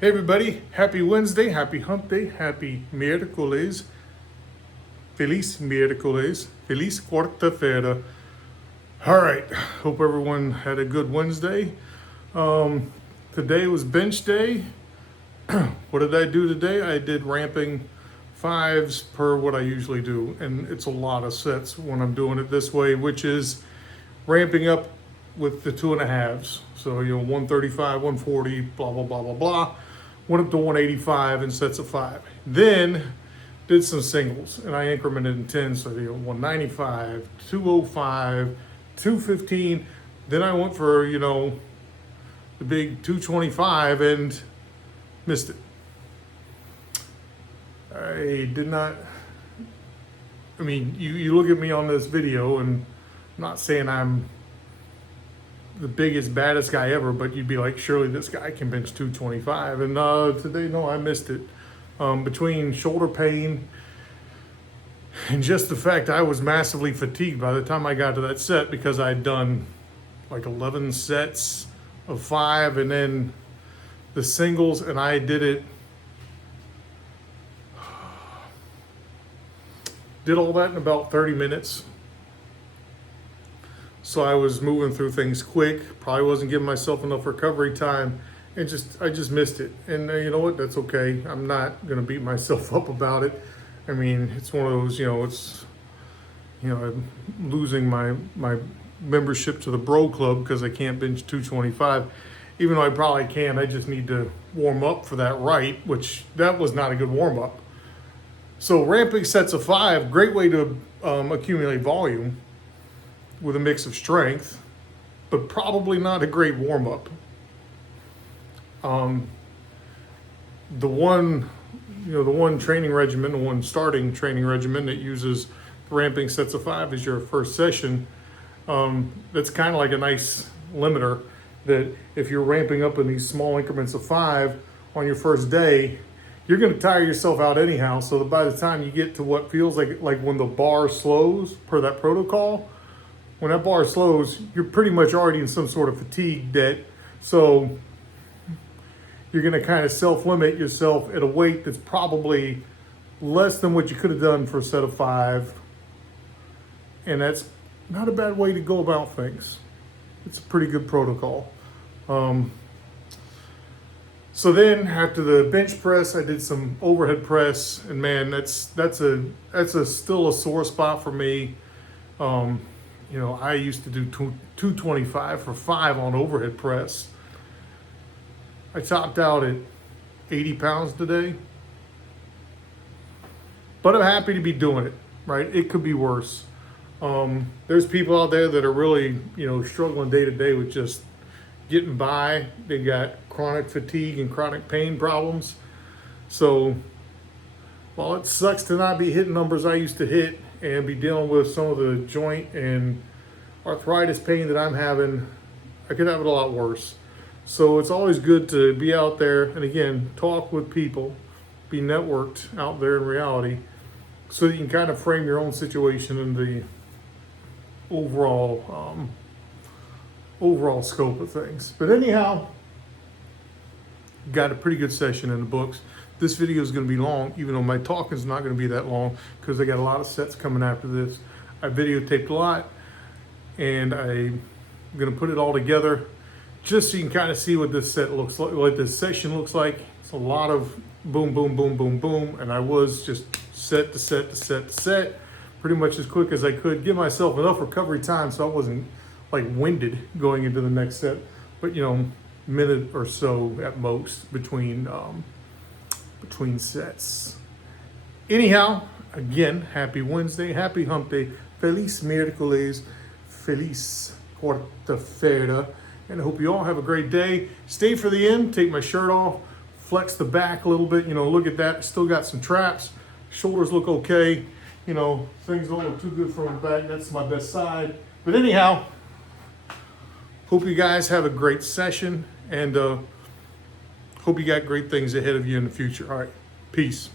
Hey everybody, happy Wednesday, happy hump day, happy miércoles, feliz quarta-feira. All right, hope everyone had a good Wednesday. Today was bench day. What did I do today? I did ramping fives per what I usually do, and it's a lot of sets when I'm doing it this way, which is ramping up with the 2.5s. So, 135, 140, blah, blah, blah, blah, blah. Went up to 185 in sets of 5. Then did some singles, and I incremented in 10. So, 195, 205, 215. Then I went for, the big 225 and missed it. I did not, you look at me on this video, and I'm not saying I'm the biggest, baddest guy ever, but you'd be like, surely this guy can bench 225. And today, no, I missed it. Between shoulder pain and just the fact I was massively fatigued by the time I got to that set, because I'd done like 11 sets of 5 and then the singles, and I did all that in about 30 minutes. So I was moving through things quick, probably wasn't giving myself enough recovery time, and I just missed it. And you know what, that's okay. I'm not gonna beat myself up about it. It's one of those, I'm losing my membership to the bro club because I can't bench 225, even though I probably can. I just need to warm up for that which that was not a good warm up. So ramping sets of 5, great way to accumulate volume with a mix of strength, but probably not a great warm-up. The one training regimen, the one starting training regimen that uses ramping sets of 5 as your first session, that's kind of like a nice limiter, that if you're ramping up in these small increments of 5 on your first day, you're going to tire yourself out anyhow, so that by the time you get to what feels like when the bar slows per that protocol, when that bar slows, you're pretty much already in some sort of fatigue debt. So you're going to kind of self-limit yourself at a weight that's probably less than what you could have done for a set of 5. And that's not a bad way to go about things. It's a pretty good protocol. So then after the bench press, I did some overhead press, and man, that's still a sore spot for me. I used to do 225 for 5 on overhead press. I topped out at 80 pounds today. But I'm happy to be doing it, right? It could be worse. There's people out there that are really, struggling day to day with just getting by. They got chronic fatigue and chronic pain problems. So while it sucks to not be hitting numbers I used to hit and be dealing with some of the joint and arthritis pain that I'm having, I could have it a lot worse. So it's always good to be out there and, again, talk with people, be networked out there in reality, so that you can kind of frame your own situation in the overall scope of things. But anyhow, got a pretty good session in the books. This video is going to be long, even though my talking is not going to be that long, because I got a lot of sets coming after this. I videotaped a lot, and I'm going to put it all together just so you can kind of see what this set looks like, what this session looks like. It's a lot of boom, boom, boom, boom, boom, and I was just set to set to set to set, pretty much as quick as I could, give myself enough recovery time so I wasn't like winded going into the next set, but minute or so at most between sets. Anyhow, again, happy Wednesday, happy hump day, feliz miércoles, feliz quarta-feira, and I hope you all have a great day. Stay for the end, take my shirt off, flex the back a little bit, look at that, still got some traps, shoulders look okay, things don't look too good from the back, that's my best side. But anyhow, hope you guys have a great session, and hope you got great things ahead of you in the future. All right, peace.